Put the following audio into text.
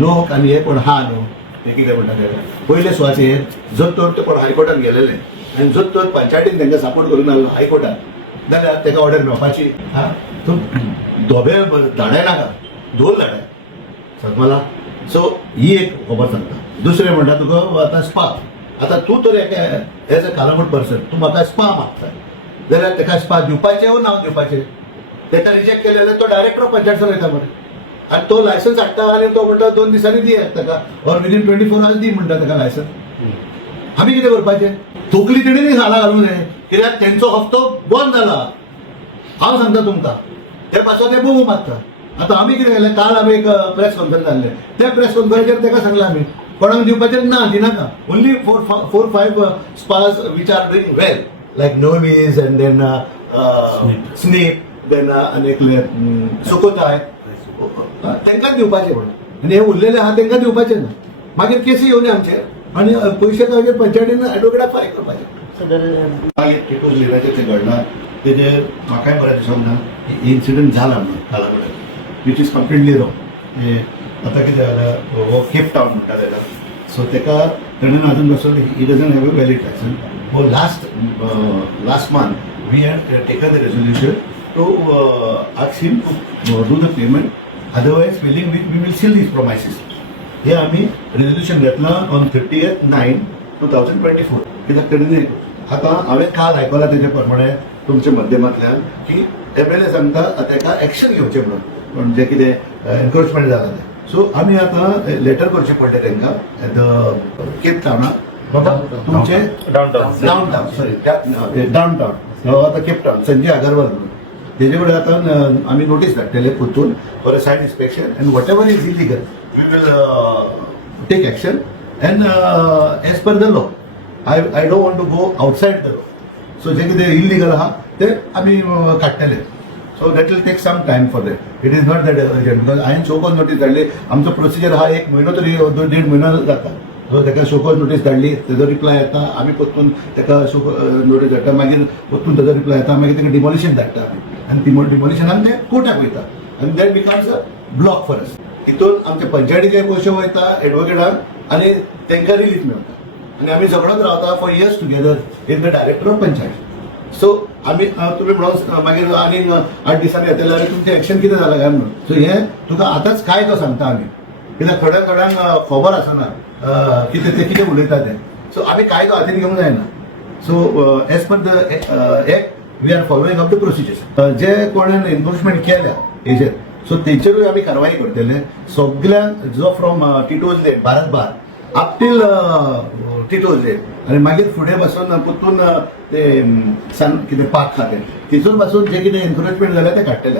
लोक आनी हे कोण हा न्हू ते कितें म्हणटाले पयले सुवातेर जर तर ते कोण हायकोर्टान गेलेले आनी जर तर पंचायतीन तांकां सपोर्ट करून नासलो हायकोर्टान जाल्यार ताका ऑर्डर मेळपाची तूं धोबे धाडाय नाका धोल धाडाय समजला. सो ही एक खबर सांगता. दुसरें म्हणटा तुका आतां स्पा. आतां तूं तर एज अ कालामूड पर्सन तूं म्हाका स्पा मागता जाल्यार ताका स्पा दिवपाचें वो नांव दिवपाचें. ताका रिजेक्ट केलें जाल्यार तो डायरेक्टर ऑफ पंचायत वयता मरे आनी तो लायसन्स हाडटा आनी तो म्हणटा 2 दिसांनी दी ताका ऑर विदीन 24 आवर्स दी म्हणटा ताका लायसन्स. आमी कितें करपाचें. तोकली तेणींनी खाला घालूंक जाय कित्याक तेंचो हप्तो बंद जाला. हांव सांगता तुमकां ते पासून ते बोबू मारता. आतां आमी कितें केलें काल आमी एक प्रेस कॉन्फरन्स जाल्ले त्या प्रेस कॉन्फरन्सीचेर ताका सांगलें आमी कोणाक दिवपाचें ना दिनाका. Only 4-5 spas which are doing well like नोमीज एंड देन स्नीप देन आनी सुकोताय तांकां दिवपाचें म्हणून आनी हे उरलेले आहा तांकां दिवपाचें ना. मागीर केसी येवनी आमचेर आनी पयशे ताजेर पंचायतीन एडवोकेटाक फारीक करपाचें. मागीर टिटू लिराचेर तें घडना तेजेर म्हाकाय बरें दिसोंक ना. इन्सिडंट जाला म्हणून कालागुड्याक वीच इज कंप्लिटली रॉंग. आतां कितें जाल्यार हो केप टावन म्हणटा तेका सो ताका ताणें आजून कसो ही doesn't have a valid licence. हो last month we had taken the resolution to ask him to do the payment otherwise we will seal these premises. हे आमी रेजोल्युशन घेतलां ऑन 30/9/2024 कित्याक तेणें आतां हांवें काल आयकलां तेजे प्रमाणे तुमच्या माध्यमांतल्यान की MLA सांगता ताका एक्शन घेवचें म्हणून जे कितें एनक्रोचमेंट जाला तें. सो आमी आतां लेटर करचें पडलें तांकां एट द केप टावनाक बाबा तुमचे downtown sorry downtown आतां केप टावन संजय अगरवाल म्हणून तेजे कडेन आतां आमी नोटीस धाडटले परतून for a site inspection and whatever is illegal we will take action and as per the law. I don't want to go outside the law. So जे कितें इलिगल आहा ते आमी काडटले. So that will take some time for that. It is not that urgent because हांवें show cause notice धाडली. आमचो procedure हा 1 म्हयनो तरी 1.5 म्हयनो जाता. सो ताका शोकॉज नोटीस धाडली तेजो रिप्लाय येता आमी परतून ताका नोटीस धाडटा मागीर परतून तेजो रिप्लाय येता मागीर ताका डिमोलिशन धाडटा आनी डिमोलिशनाक ते कोर्टाक वयता आनी that becomes a block for us. हितून आमचे पंचायतीचे पयशे वयता एडवोकेटाक आनी तांकां रिलीफ मेळटा आनी आमी झगडत रावता for years together in the director of panchayat. So आमी तुमी म्हणून मागीर आनी 8 दिसांनी येतले जाल्यार तुमचें एक्शन कितें जालां काय म्हणून. सो हें तुका आतांच काय तो सांगता आमी कित्याक थोड्यांक खबर आसना कितें ते कितें उलयता तें. सो आमी कायदो हातीन घेवंक जायना. So as per the act we are following up the procedures. जे कोणेन एनफोर्समेंट केल्या हेजेर सो तेचेरूय आमी कारवाई करतले. सगळ्यांक जो from Tito's lane Bharat bar up till Tito's lane आनी मागीर फुडें पासून परतून ते सन कितें पार्क खातें तितून पासून जे कितें एनक्रोचमेंट जालें तें काडटलें.